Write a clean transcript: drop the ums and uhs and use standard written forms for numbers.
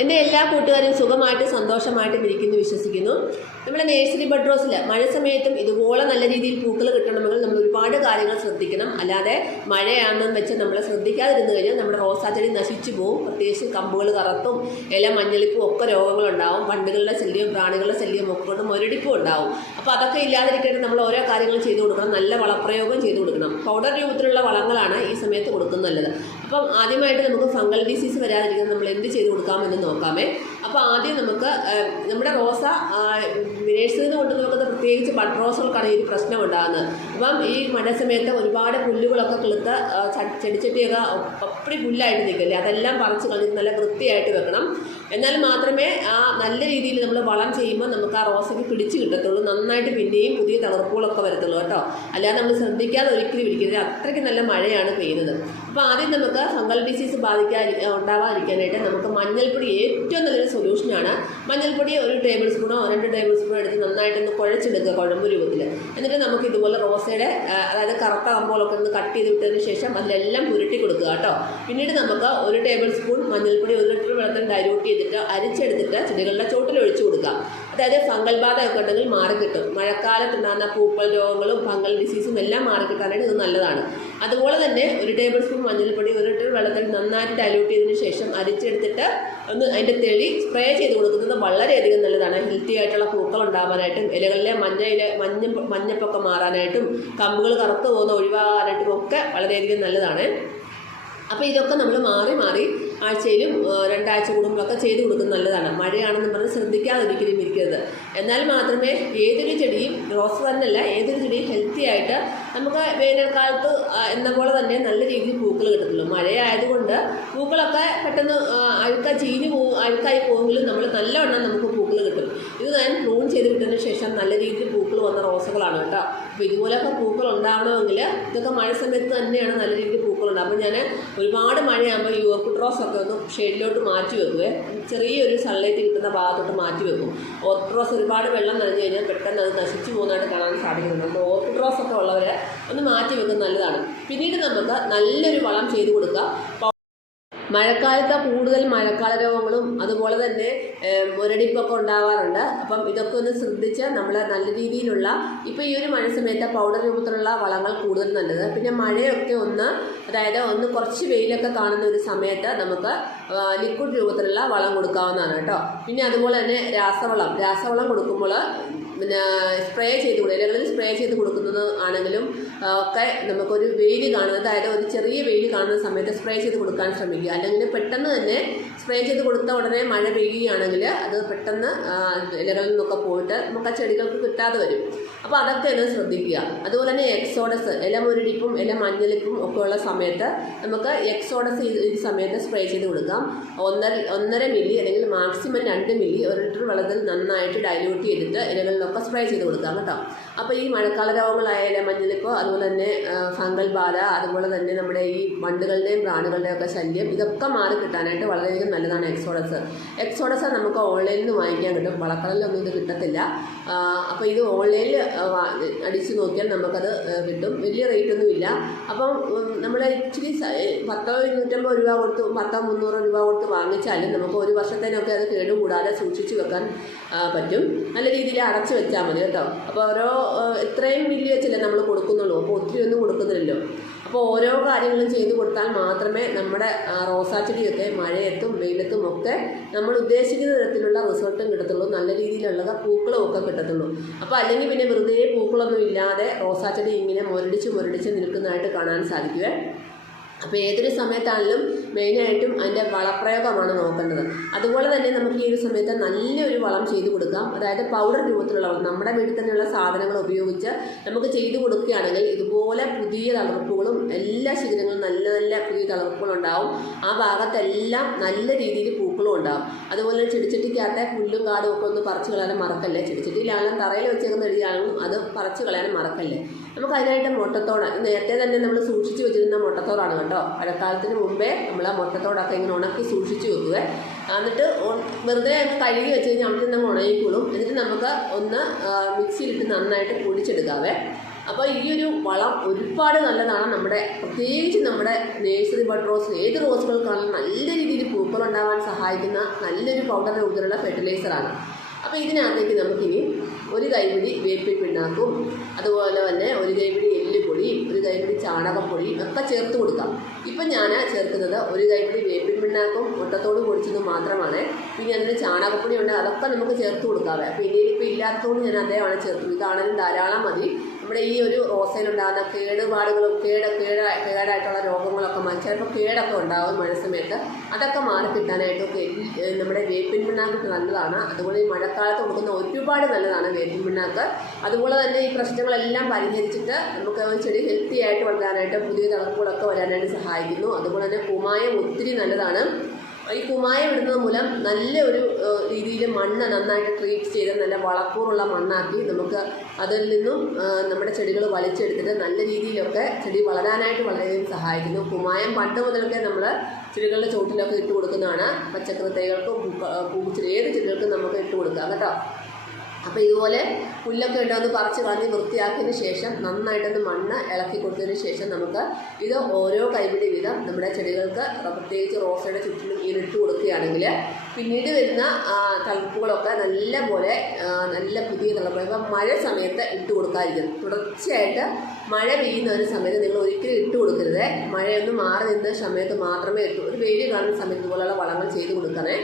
എൻ്റെ എല്ലാ കൂട്ടുകാരും സുഖമായിട്ട് സന്തോഷമായിട്ടും ഇരിക്കുന്നു വിശ്വസിക്കുന്നു. നമ്മുടെ നേഴ്സറി ബഡ് റോസിൽ മഴ സമയത്തും ഇതുപോലെ നല്ല രീതിയിൽ പൂക്കൾ കിട്ടണമെങ്കിൽ നമ്മൾ ഒരുപാട് കാര്യങ്ങൾ ശ്രദ്ധിക്കണം. അല്ലാതെ മഴയാണെന്ന് വെച്ച് നമ്മൾ ശ്രദ്ധിക്കാതിരുന്നു കഴിഞ്ഞാൽ നമ്മുടെ റോസാ ചെടി നശിച്ചു പോകും. പ്രത്യേകിച്ച് കമ്പുകൾ കറത്തും ഇല മഞ്ഞളിപ്പും ഒക്കെ രോഗങ്ങളുണ്ടാവും. വണ്ടുകളുടെ ശല്യം, പ്രാണികളുടെ ശല്യം ഒക്കെ കൊണ്ട് മുരടിപ്പും ഉണ്ടാവും. അപ്പോൾ അതൊക്കെ ഇല്ലാതിരിക്കട്ടെ നമ്മൾ ഓരോ കാര്യങ്ങൾ ചെയ്തു കൊടുക്കണം. നല്ല വളപ്രയോഗം ചെയ്തു കൊടുക്കണം. പൗഡർ രൂപത്തിലുള്ള വളങ്ങളാണ് ഈ സമയത്ത് കൊടുക്കുന്നത് നല്ലത്. അപ്പം ആദ്യമായിട്ട് നമുക്ക് ഫംഗൽ ഡിസീസ് വരാതിരിക്കാൻ നമ്മൾ എന്ത് ചെയ്ത് കൊടുക്കാമെന്ന് നോക്കാമേ. അപ്പോൾ ആദ്യം നമുക്ക് നമ്മുടെ റോസ നേഴ്സറിയിൽ നിന്ന് കൊണ്ടുവന്നത് പ്രത്യേകിച്ച് ബഡ് റോസുകൾക്കാണ് ഈ പ്രശ്നം ഉണ്ടാകുന്നത്. അപ്പം ഈ മഴ സമയത്ത് ഒരുപാട് പുല്ലുകളൊക്കെ കിളുത്ത് ചെടിച്ചട്ടിയൊക്കെ അപ്പടി പുല്ലായിട്ട് നിൽക്കില്ലേ, അതെല്ലാം പറിച്ച് കളഞ്ഞിട്ട് നല്ല വൃത്തിയായിട്ട് വെക്കണം. എന്നാൽ മാത്രമേ ആ നല്ല രീതിയിൽ നമ്മൾ വളം ചെയ്യുമ്പോൾ നമുക്ക് ആ റോസയ്ക്ക് പിടിച്ച് കിട്ടത്തുള്ളൂ. നന്നായിട്ട് പിന്നെയും പുതിയ തളർപ്പുകളൊക്കെ വരത്തുള്ളൂ കേട്ടോ. അല്ലാതെ നമ്മൾ ശ്രദ്ധിക്കാതെ ഒരിക്കലും ഇരിക്കരുത്. അത്രയ്ക്ക് നല്ല മഴയാണ് പെയ്യുന്നത്. അപ്പോൾ ആദ്യം നമുക്ക് ഫംഗൽ ഡിസീസ് ഉണ്ടാകാതിരിക്കാനായിട്ട് നമുക്ക് മഞ്ഞൾപ്പൊടി ഏറ്റവും നല്ലൊരു സൊല്യൂഷനാണ്. മഞ്ഞൾപ്പൊടി 1 ടേബിൾ സ്പൂണോ 2 ടേബിൾ സ്പൂണോ എടുത്ത് നന്നായിട്ടൊന്ന് കുഴച്ചെടുക്കുക കുഴമ്പ് രൂപത്തിൽ. എന്നിട്ട് നമുക്ക് ഇതുപോലെ റോസയുടെ അതായത് കറുത്ത കമ്പോളൊക്കെ ഒന്ന് കട്ട് ചെയ്ത് വിട്ടതിന് ശേഷം അതിലെല്ലാം പുരട്ടി കൊടുക്കുക കേട്ടോ. പിന്നീട് നമുക്ക് 1 ടേബിൾ സ്പൂൺ മഞ്ഞൾപ്പൊടി 1 ലിറ്റർ വെള്ളത്തിൽ ഡൈലൂട്ട് ചെയ്തിട്ട് അരിച്ചെടുത്തിട്ട് ചെടികളുടെ ചോട്ടിൽ ഒഴിച്ചു കൊടുക്കുക. അതായത് ഫംഗൽ ബാധയൊക്കെ ഉണ്ടെങ്കിൽ മാറിക്കിട്ടും. മഴക്കാലത്തുണ്ടാകുന്ന പൂപ്പൽ രോഗങ്ങളും ഫംഗൽ ഡിസീസും എല്ലാം മാറിക്കിട്ടാനായിട്ട് ഇത് നല്ലതാണ്. അതുപോലെ തന്നെ 1 ടേബിൾ സ്പൂൺ മഞ്ഞൾപ്പൊടി 1 ലിറ്റർ വെള്ളത്തിൽ നന്നായിട്ട് ഡൈലൂട്ട് ചെയ്തതിന് ശേഷം അരിച്ചെടുത്തിട്ട് ഒന്ന് അതിൻ്റെ തെളി സ്പ്രേ ചെയ്ത് കൊടുക്കുന്നത് വളരെയധികം നല്ലതാണ്. ഹെൽത്തി ആയിട്ടുള്ള പൂക്കൾ ഉണ്ടാകാനായിട്ടും ഇലകളിലെ മഞ്ഞപ്പൊക്കെ മാറാനായിട്ടും കമ്പുകൾ കറുത്ത് പോകുന്ന ഒഴിവാകാനായിട്ടും ഒക്കെ വളരെയധികം നല്ലതാണ്. അപ്പോൾ ഇതൊക്കെ നമ്മൾ മാറി മാറി ആഴ്ചയിലും 2 ആഴ്ച കൂടുമ്പോഴൊക്കെ ചെയ്ത് കൊടുക്കുന്നത് നല്ലതാണ്. മഴയാണെന്ന് പറഞ്ഞ് ശ്രദ്ധിക്കാതെ ഒരിക്കലും ഇരിക്കരുത്. എന്നാൽ മാത്രമേ ഏതൊരു ചെടിയും, റോസ് തന്നെയല്ല ഏതൊരു ചെടിയും ഹെൽത്തി ആയിട്ട് നമുക്ക് വേനൽക്കാലത്ത് എന്ന പോലെ തന്നെ നല്ല രീതിയിൽ പൂക്കൾ കിട്ടത്തുള്ളൂ. മഴയായതുകൊണ്ട് പൂക്കളൊക്കെ പെട്ടെന്ന് അഴുക്കായി പോകുമെങ്കിലും നമ്മൾ നല്ലവണ്ണം നമുക്ക് പൂക്കൾ കിട്ടും. ഇത് ഞാൻ പ്രൂൺ ചെയ്ത് വിട്ടതിന് ശേഷം നല്ല രീതിയിൽ പൂക്കൾ വന്ന റോസുകളാണ് കേട്ടോ. അപ്പോൾ ഇതുപോലെയൊക്കെ പൂക്കൾ ഉണ്ടാവണമെങ്കിൽ ഇതൊക്കെ മഴ സമയത്ത് തന്നെയാണ് നല്ല രീതിയിൽ പൂക്കളുണ്ടാകും. അപ്പോൾ ഞാൻ ഒരുപാട് മഴയാകുമ്പോൾ ഈ ഓർക്കിഡ് റോസൊക്കെ ഒന്ന് ഷെയ്ഡിലോട്ട് മാറ്റി വെക്കുവേ. ചെറിയൊരു സൺലൈറ്റ് കിട്ടുന്ന ഭാഗത്തോട്ട് മാറ്റി വെക്കും. ഓർക്കിഡ് റോസ് ഒരുപാട് വെള്ളം നനഞ്ഞു കഴിഞ്ഞാൽ പെട്ടെന്ന് അത് നശിച്ചു പോകുന്നതായിട്ട് കാണാൻ സാധിക്കുന്നുണ്ട്. അപ്പോൾ ഓർക്കിഡ് റോസൊക്കെ ഉള്ളവർ ഒന്ന് മാറ്റി വെക്കുന്നത് നല്ലതാണ്. പിന്നീട് നമുക്ക് നല്ലൊരു വളം ചെയ്ത് കൊടുക്കുക. മഴക്കാലത്ത് കൂടുതൽ മഴക്കാല രോഗങ്ങളും അതുപോലെ തന്നെ മുരടിപ്പൊക്കെ ഉണ്ടാവാറുണ്ട്. അപ്പം ഇതൊക്കെ ഒന്ന് ശ്രദ്ധിച്ച് നമ്മൾ നല്ല രീതിയിലുള്ള ഇപ്പോൾ ഈ ഒരു മഴ സമയത്ത് പൗഡർ രൂപത്തിലുള്ള വളങ്ങൾ കൂടുതൽ നല്ലത്. പിന്നെ മഴയൊക്കെ അതായത് കുറച്ച് വെയിലൊക്കെ കാണുന്ന ഒരു സമയത്ത് നമുക്ക് ലിക്വിഡ് രൂപത്തിലുള്ള വളം കൊടുക്കാവുന്നതാണ് കേട്ടോ. പിന്നെ അതുപോലെ തന്നെ രാസവളം കൊടുക്കുമ്പോൾ സ്പ്രേ ചെയ്ത് ഇലകളിൽ സ്പ്രേ ചെയ്ത് കൊടുക്കുന്നത് ആണെങ്കിലും ഒക്കെ നമുക്കൊരു വെയിൽ കാണുന്നത്, അതായത് ഒരു ചെറിയ വെയിൽ കാണുന്ന സമയത്ത് സ്പ്രേ ചെയ്ത് കൊടുക്കാൻ ശ്രമിക്കുക. അല്ലെങ്കിൽ പെട്ടെന്ന് തന്നെ സ്പ്രേ ചെയ്ത് കൊടുത്ത ഉടനെ മഴ പെയ്യുകയാണെങ്കിൽ അത് പെട്ടെന്ന് ഇലകളിൽ നിന്നൊക്കെ പോയിട്ട് നമുക്ക് ആ ചെടികൾക്ക് കിട്ടാതെ വരും. അപ്പോൾ അതൊക്കെ ഒന്ന് ശ്രദ്ധിക്കുക. അതുപോലെ തന്നെ എക്സോഡസ്, ഇല മുരടിപ്പും ഇല മഞ്ഞളിപ്പും ഒക്കെ ഉള്ള സമയത്ത് നമുക്ക് എക്സോഡസ് ഈ സമയത്ത് സ്പ്രേ ചെയ്ത് കൊടുക്കാം. 1.5 മില്ലി അല്ലെങ്കിൽ മാക്സിമം 2 മില്ലി 1 ലിറ്റർ വെള്ളത്തിൽ നന്നായിട്ട് ഡൈല്യൂട്ട് ചെയ്തിട്ട് ഇലകളിലൊക്കെ സ്പ്രേ ചെയ്ത് കൊടുക്കാം കേട്ടോ. അപ്പോൾ ഈ മഴക്കാല രോഗങ്ങളായ ഇല മഞ്ഞളിപ്പ്, അതുപോലെ തന്നെ ഫംഗൽ ബാധ, അതുപോലെ തന്നെ നമ്മുടെ ഈ വണ്ടുകളുടെയും പ്രാണികളുടെയും ഒക്കെ ശല്യം, ഇതൊക്കെ മാറി കിട്ടാനായിട്ട് വളരെയധികം നല്ലതാണ് എക്സോഡസ് നമുക്ക് ഓൺലൈനിൽ നിന്ന് വാങ്ങിക്കാൻ കിട്ടും. വളക്കടലിലൊന്നും ഇത് കിട്ടത്തില്ല. അപ്പോൾ ഇത് ഓൺലൈനിൽ അടിച്ച് നോക്കിയാൽ നമുക്കത് കിട്ടും. വലിയ റേറ്റൊന്നുമില്ല. അപ്പം നമ്മൾ ഇച്ചിരി 10-250 രൂപ കൊടുത്ത് 10-300 രൂപ കൊടുത്ത് വാങ്ങിച്ചാലും നമുക്ക് 1 വർഷത്തേനൊക്കെ അത് കേടുകൂടാതെ സൂക്ഷിച്ച് വെക്കാൻ പറ്റും. നല്ല രീതിയിൽ അടച്ചു വെച്ചാൽ മതി കേട്ടോ. അപ്പോൾ ഇത്രയും മില്ലി വെച്ചല്ലേ നമ്മൾ കൊടുക്കുന്നുള്ളൂ. അപ്പോൾ ഒത്തിരി ഒന്നും കൊടുക്കുന്നില്ലല്ലോ. അപ്പോൾ ഓരോ കാര്യങ്ങളും ചെയ്തു കൊടുത്താൽ മാത്രമേ നമ്മുടെ റോസാ ചെടിയൊക്കെ മഴയത്തും വെയിലത്തും ഒക്കെ നമ്മൾ ഉദ്ദേശിക്കുന്ന തരത്തിലുള്ള റിസൾട്ടും കിട്ടത്തുള്ളൂ. നല്ല രീതിയിലുള്ള പൂക്കളും ഒക്കെ കിട്ടത്തുള്ളൂ. അപ്പോൾ അല്ലെങ്കിൽ പിന്നെ വെറുതെ പൂക്കളൊന്നും ഇല്ലാതെ റോസാ ചെടി ഇങ്ങനെ മുരടിച്ച് നിൽക്കുന്നതായിട്ട് കാണാൻ സാധിക്കുമേ. അപ്പോൾ ഏതൊരു സമയത്താണെങ്കിലും മെയിനായിട്ടും അതിൻ്റെ വളപ്രയോഗമാണ് നോക്കേണ്ടത്. അതുപോലെ തന്നെ നമുക്ക് ഈ ഒരു സമയത്ത് നല്ലൊരു വളം ചെയ്തു കൊടുക്കാം. അതായത് പൗഡർ രൂപത്തിലുള്ള വളം നമ്മുടെ വീട്ടിൽ തന്നെയുള്ള സാധനങ്ങൾ ഉപയോഗിച്ച് നമുക്ക് ചെയ്തു കൊടുക്കുകയാണെങ്കിൽ ഇതുപോലെ പുതിയ തളിർപ്പുകളും എല്ലാ ശിഖരങ്ങളും നല്ല നല്ല പുതിയ തളിർപ്പുകളുണ്ടാവും. ആ ഭാഗത്തെല്ലാം നല്ല രീതിയിൽ പൂക്കളും ഉണ്ടാവും. അതുപോലെ ചെടിച്ചട്ടിക്കകത്തെ പുല്ലും കാടും ഒക്കെ ഒന്ന് പറിച്ചു കളയാനും മറക്കല്ലേ. ചെടിച്ചട്ടിയിലാണെങ്കിലും തറയിൽ വെച്ചേക്കുന്ന ചെടിയാണെങ്കിലും അത് പറിച്ചു കളയാനും മറക്കല്ലേ. നമുക്ക് അതിനായിട്ട് മുട്ടത്തോട് നേരത്തെ തന്നെ നമ്മൾ സൂക്ഷിച്ച് വെച്ചിരുന്ന മുട്ടത്തോടാണ് കേട്ടോ. മഴക്കാലത്തിന് മുമ്പേ നമ്മൾ ആ മുട്ടത്തോടൊക്കെ ഇങ്ങനെ ഉണക്കി സൂക്ഷിച്ച് വെക്കുക. എന്നിട്ട് വെറുതെ കഴുകി വെച്ച് കഴിഞ്ഞാൽ അവിടെ നിന്ന് ഉണങ്ങിക്കോളും. എന്നിട്ട് നമുക്ക് ഒന്ന് മിക്സിയിലിട്ട് നന്നായിട്ട് പൊടിച്ചെടുക്കാവേ. അപ്പോൾ ഈ ഒരു വളം ഒരുപാട് നല്ലതാണ്. പ്രത്യേകിച്ച് നമ്മുടെ നേഴ്സറി ബഡ് റോസ്, ഏത് റോസുകൾക്കാണെങ്കിലും നല്ല രീതിയിൽ പൂക്കളുണ്ടാകാൻ സഹായിക്കുന്ന നല്ലൊരു പൗഡർ രൂപത്തിലുള്ള ഫെർട്ടിലൈസറാണ്. അപ്പോൾ ഇതിനകത്തേക്ക് നമുക്കിനി ഒരു കൈപിടി വേപ്പിൻ പിണ്ണാക്കും, അതുപോലെ തന്നെ ഒരു കൈപിടി എല്ലുപൊടിയും ഒരു കൈപിടി ചാണകപ്പൊടിയും ഒക്കെ ചേർത്ത് കൊടുക്കാം. ഇപ്പം ഞാൻ ചേർക്കുന്നത് ഒരു കൈപിടി വേപ്പിൻ പിണ്ണാക്കും മുട്ടത്തോട് പൊടിച്ചത് മാത്രമാണ്. പിന്നെ അതിന് ചാണകപ്പൊടി ഉണ്ട്, അതൊക്കെ നമുക്ക് ചേർത്ത് കൊടുക്കാവേ. അപ്പോൾ ഇനിയിപ്പോൾ ഇല്ലാത്തതുകൊണ്ട് ഞാൻ അതേമാണ് ചേർത്തത്. ഇതാണെങ്കിലും ധാരാളം മതി. നമ്മുടെ ഈ ഒരു റോസയിലുണ്ടാകുന്ന കേടുപാടുകളും കേടായിട്ടുള്ള രോഗങ്ങളൊക്കെ ചിലപ്പോൾ കേടൊക്കെ ഉണ്ടാകും മഴ സമയത്ത്. അതൊക്കെ മാറി കിട്ടാനായിട്ടൊക്കെ നമ്മുടെ വേപ്പിൻ പിണ്ണാക്ക് നല്ലതാണ്. അതുപോലെ ഈ മഴക്കാലത്ത് കൊടുക്കുന്ന ഒരുപാട് നല്ലതാണ് വേപ്പിൻ പിണ്ണാക്ക്. അതുപോലെ തന്നെ ഈ പ്രശ്നങ്ങളെല്ലാം പരിഹരിച്ചിട്ട് നമുക്ക് ചെടി ഹെൽത്തി ആയിട്ട് വളരാനായിട്ട്, പുതിയ തളർപ്പുകളൊക്കെ വരാനായിട്ട് സഹായിക്കുന്നു. അതുപോലെ തന്നെ കുമായം ഒത്തിരി നല്ലതാണ്. ഈ കുമായം ഇടുന്നത് മൂലം നല്ല ഒരു രീതിയിൽ മണ്ണ് നന്നായിട്ട് ട്രീറ്റ് ചെയ്ത് നല്ല വളക്കൂറുള്ള മണ്ണാക്കി നമുക്ക് അതിൽ നിന്നും നമ്മുടെ ചെടികൾ വലിച്ചെടുത്തിട്ട് നല്ല രീതിയിലൊക്കെ ചെടി വളരാനായിട്ട് വളരെയധികം സഹായിക്കുന്നു. കുമായം പണ്ട് മുതലൊക്കെ നമ്മൾ ചെടികളുടെ ചോട്ടിലൊക്കെ ഇട്ട് കൊടുക്കുന്നതാണ്. പച്ചക്കറി തൈകൾക്കും പൂച്ചെടി ഏത് ചെടികൾക്കും നമുക്ക് ഇട്ട് കൊടുക്കാം കേട്ടോ. അപ്പോൾ ഇതുപോലെ പുല്ലൊക്കെ ഉണ്ടോയെന്ന് പറിച്ച് കളഞ്ഞ് വൃത്തിയാക്കിയതിന് ശേഷം നന്നായിട്ടൊന്ന് മണ്ണ് ഇളക്കി കൊടുത്തതിന് ശേഷം നമുക്ക് ഇത് ഓരോ കൈപിടി വീതം നമ്മുടെ ചെടികൾക്ക്, പ്രത്യേകിച്ച് റോസയുടെ ചുറ്റിലും ഇട്ട് കൊടുക്കുകയാണെങ്കിൽ പിന്നീട് വരുന്ന തളിപ്പുകളൊക്കെ നല്ല പോലെ നല്ല പുതിയ തളിപ്പുകൾ. ഇപ്പം മഴ സമയത്ത് ഇട്ട് കൊടുക്കാതിരിക്കും. തുടർച്ചയായിട്ട് മഴ പെയ്യുന്ന ഒരു സമയത്ത് നിങ്ങൾ ഒരിക്കലും ഇട്ട് കൊടുക്കരുത്. മഴയൊന്ന് മാറി നിന്ന സമയത്ത് മാത്രമേ ഒരു വെയിൽ കാണുന്ന സമയത്ത് ഇതുപോലുള്ള വളങ്ങൾ ചെയ്ത് കൊടുക്കണേ.